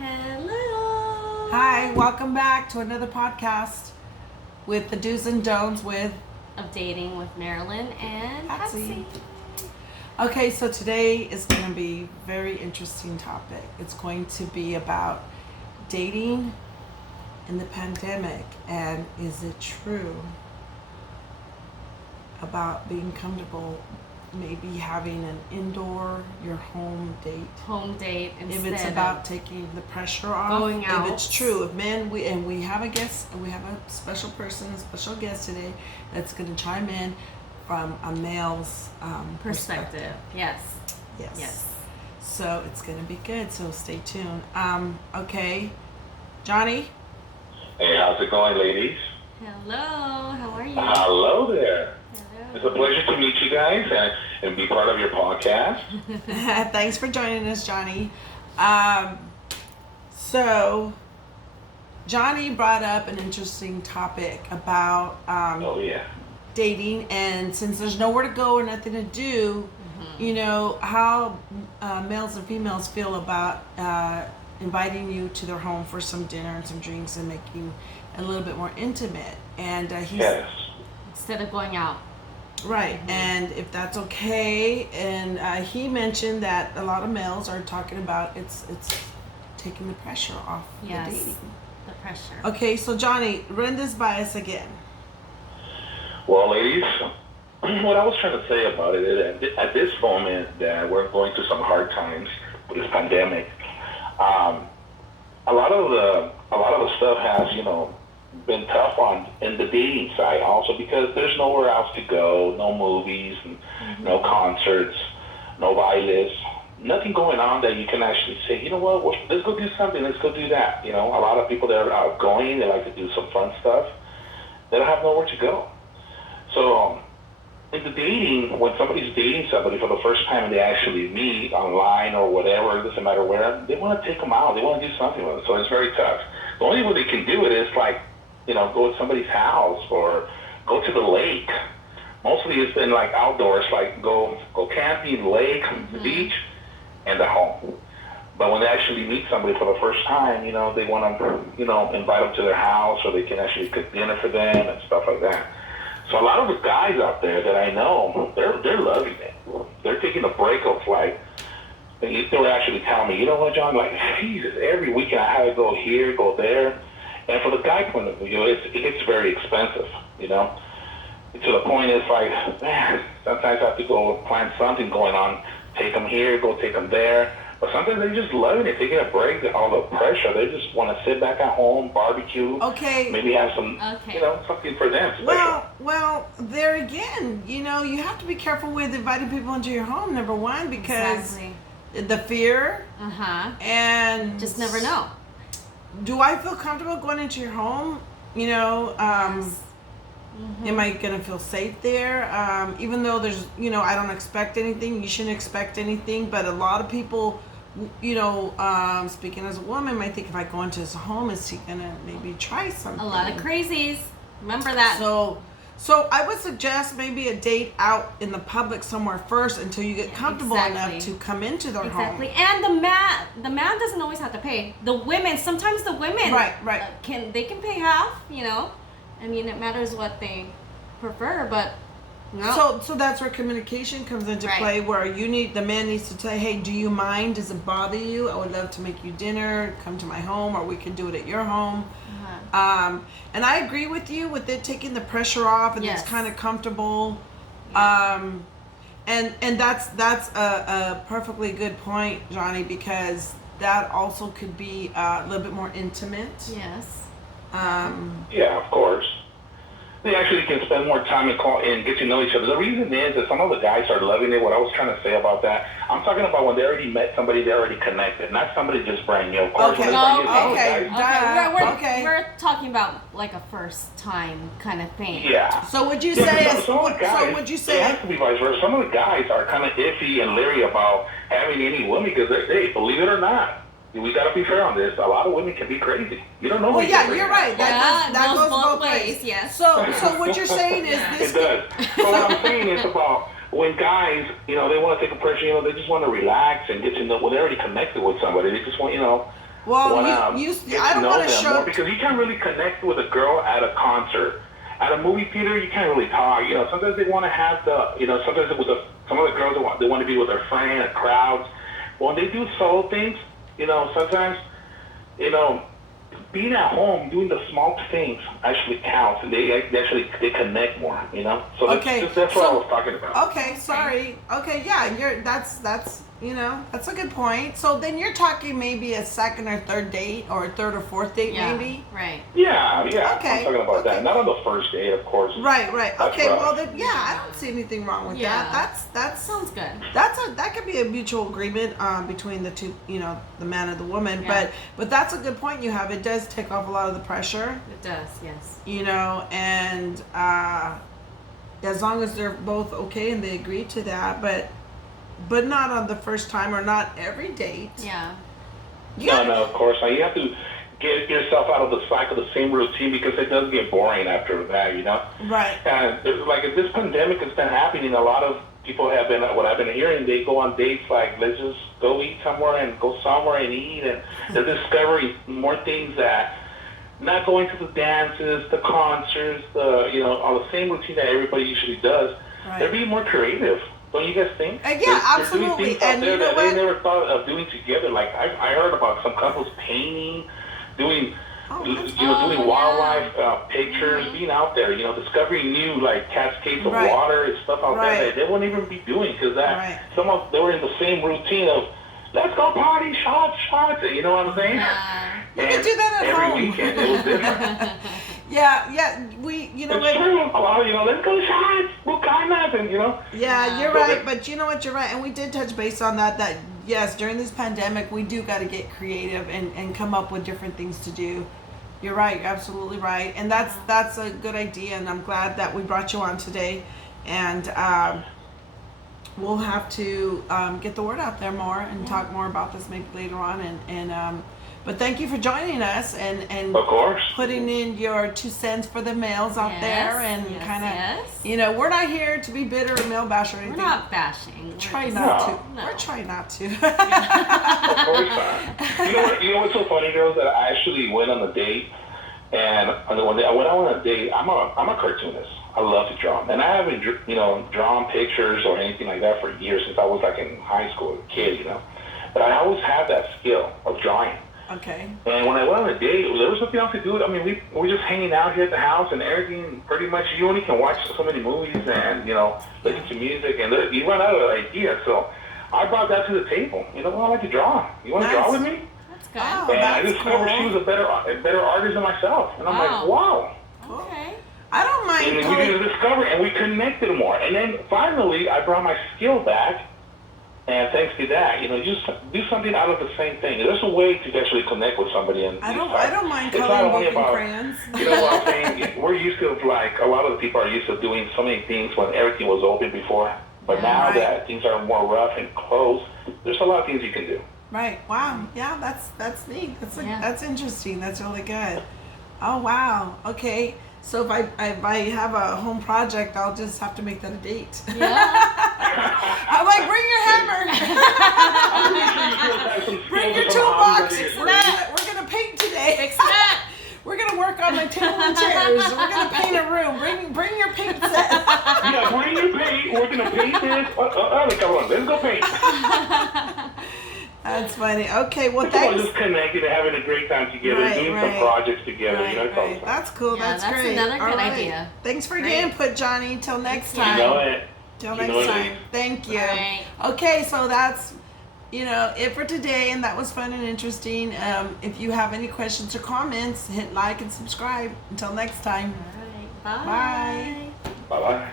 Hello. Hi, welcome back to another podcast with the do's and don'ts with Of dating with Marilyn and Patsy. Okay, so today is going to be a very interesting topic. It's going to be about dating in the pandemic, and is it true about being comfortable maybe having an indoor, your home date? Home date instead If it's about taking the pressure off, going out. If it's true, if men, we have a guest, we have a special person, a special guest today that's going to chime in from a male's perspective. Yes. Yes. So it's going to be good. So stay tuned. Okay, Johnny. Hey, how's it going, ladies? Hello. How are you? Hello there. Hello. It's a pleasure to meet you guys and be part of your podcast. Thanks for joining us, Johnny. So Johnny brought up an interesting topic about Oh, yeah. dating, and since there's nowhere to go or nothing to do, you know how males and females feel about inviting you to their home for some dinner and some drinks and making it a little bit more intimate. And he's Yes. Instead of going out. right, and if that's okay. And he mentioned that a lot of males are talking about it's taking the pressure off Yes. the dating. The pressure. Okay, so Johnny, run this by us again. Well, ladies, what I was trying to say about it is at this moment that we're going through some hard times with this pandemic. A lot of the stuff has, been tough in the dating side also because there's nowhere else to go, no movies, no concerts, no bailes, nothing going on that you can actually say, you know what, let's go do something, let's go do that. A lot of people that are outgoing, they like to do some fun stuff. They don't have nowhere to go. So in the dating, when somebody's dating somebody for the first time and they actually meet online or whatever, it doesn't matter where, they want to take them out. They want to do something with it. So it's very tough. The only way they can do it is like, go to somebody's house or go to the lake. Mostly it's been like outdoors, like go camping, lake, the beach, and the home. But when they actually meet somebody for the first time, they want to, invite them to their house so they can actually cook dinner for them and stuff like that. So a lot of the guys out there that I know, they're loving it. They're taking a break of like, they were actually telling me, you know what, John, like, Jesus, every weekend I have to go here, go there. And for the guy point of view, it gets very expensive, To the point it's like, man, sometimes I have to go plan something going on, take them here, go take them there. But sometimes they're just loving it. They get a break, all the pressure. They just want to sit back at home, barbecue. Okay. Maybe have some, something for them special. Well, there again, you have to be careful with inviting people into your home, number one, because the fear. And just never know. Do I feel comfortable going into your home? Yes. Am I going to feel safe there? Even though there's, I don't expect anything. You shouldn't expect anything. But a lot of people, speaking as a woman, might think if I go into his home, is he going to maybe try something? A lot of crazies. Remember that. So I would suggest maybe a date out in the public somewhere first until you get comfortable enough to come into their home. Exactly. And the man doesn't always have to pay. The women, sometimes the women right. Can pay half, I mean, it matters what they prefer, but no. So that's where communication comes into play, where the man needs to say, hey, do you mind? Does it bother you? I would love to make you dinner, come to my home, or we could do it at your home. And I agree with you with it taking the pressure off, and it's kind of comfortable. And that's a perfectly good point, Johnny, because that also could be a little bit more intimate. Yes. Yeah, of course. They actually can spend more time and get to know each other. The reason is that some of the guys are loving it. What I was trying to say about that, I'm talking about when they already met somebody, they already connected, not somebody just brand new. Of course, Okay. We're talking about like a first time kind of thing. Yeah. So would you say? So would you say? It has to be vice versa. Some of the guys are kind of iffy and leery about having any women because they, believe it or not, we got to be fair on this. A lot of women can be crazy. You don't know. Well, yeah, you're right. That goes both ways. Yes. So what you're saying is this. It does. So what I'm saying is about when guys, they want to take a pressure, they just want to relax and get to know. When they're already connected with somebody, they just want, Well, I don't want to show more, because you can't really connect with a girl at a concert. At a movie theater, you can't really talk. You know, sometimes they want to have sometimes some of the girls they want to be with their friend, a crowd. When they do solo things, sometimes, being at home, doing the small things actually counts, and they connect more, So that's what I was talking about. Okay, sorry. Okay, yeah, that's that's a good point. So then you're talking maybe a second or third date, or a third or fourth date, maybe. Right. Yeah. Okay. I'm talking about that. Not on the first date, of course. Right. Okay. Rough. Well, then, I don't see anything wrong with that. That sounds good. That could be a mutual agreement between the two, the man and the woman. Yeah. But that's a good point you have. It does take off a lot of the pressure. It does. Yes. And as long as they're both okay and they agree to that, but not on the first time, or not every date. Yeah. No, of course not. You have to get yourself out of the cycle, the same routine, because it does get boring after that, Right. And like, if this pandemic has been happening, a lot of people have been, what I've been hearing, they go on dates like, let's just go eat somewhere and go somewhere and eat, and they're discovering more things that, not going to the dances, the concerts, all the same routine that everybody usually does. Right. They're being more creative. Don't you guys think? Yeah, absolutely. And you know what? They never thought of doing together. Like, I heard about some couples painting, doing wildlife pictures, being out there, discovering new, like, cascades of water and stuff out there that they wouldn't even be doing, because they were in the same routine of, let's go party, shots, you know what I'm saying? You can do that at home. Every weekend it was different. Yeah, it's true. Let's go shots, bucanas, and Yeah, you're right, but you know what, you're right, and we did touch base on that yes, during this pandemic, we do got to get creative and come up with different things to do. You're right, you're absolutely right, and that's a good idea, and I'm glad that we brought you on today, and we'll have to get the word out there more and talk more about this maybe later on, and but thank you for joining us and of course, putting in your 2 cents for the males out there, and kind of we're not here to be bitter or male bash or anything. We're not bashing. Try not to. No. We're trying not to. Of course not. You know what's so funny, girls? That I actually went on a date, and when I went on a date, I'm a cartoonist. I love to draw, and I haven't drawn pictures or anything like that for years, since I was like in high school, a kid, But I always had that skill of drawing. Okay. And when I went on a date, there was nothing else to do. I mean, we were just hanging out here at the house, and everything, pretty much, you only can watch so many movies and, listen to music, and you run out of ideas. So I brought that to the table. I like to draw. You want to draw with me? That's good. Oh, and I discovered she was a better artist than myself. And I'm like, wow. Okay. I don't mind. And we did discover, and we connected more. And then finally, I brought my skill back. And thanks to that, just do something out of the same thing. There's a way to actually connect with somebody. I don't mind coloring book and crayons. You know what I'm saying? We're used to, like, a lot of the people are used to doing so many things when everything was open before. But now that things are more rough and closed, there's a lot of things you can do. Right. Wow. Yeah, that's neat. That's interesting. That's really good. Oh, wow. Okay. So if I have a home project, I'll just have to make that a date. Yeah. I'm like, bring your hammer. Bring your toolbox. We're gonna paint today. Fix that. We're gonna work on the table and chairs. We're gonna paint a room. Bring your paint set. Yeah, bring your paint. We're gonna paint this. Come on, let's go paint. That's funny. Okay, well, thanks. People are just connecting and having a great time together, doing some projects together. That's cool. Yeah, that's great. Another good idea. Thanks for your input, Johnny. Till next time. You know it. Till next time. Thank you. Right. Okay, so that's it for today, and that was fun and interesting. If you have any questions or comments, hit like and subscribe. Until next time. All right. Bye. Bye. Bye.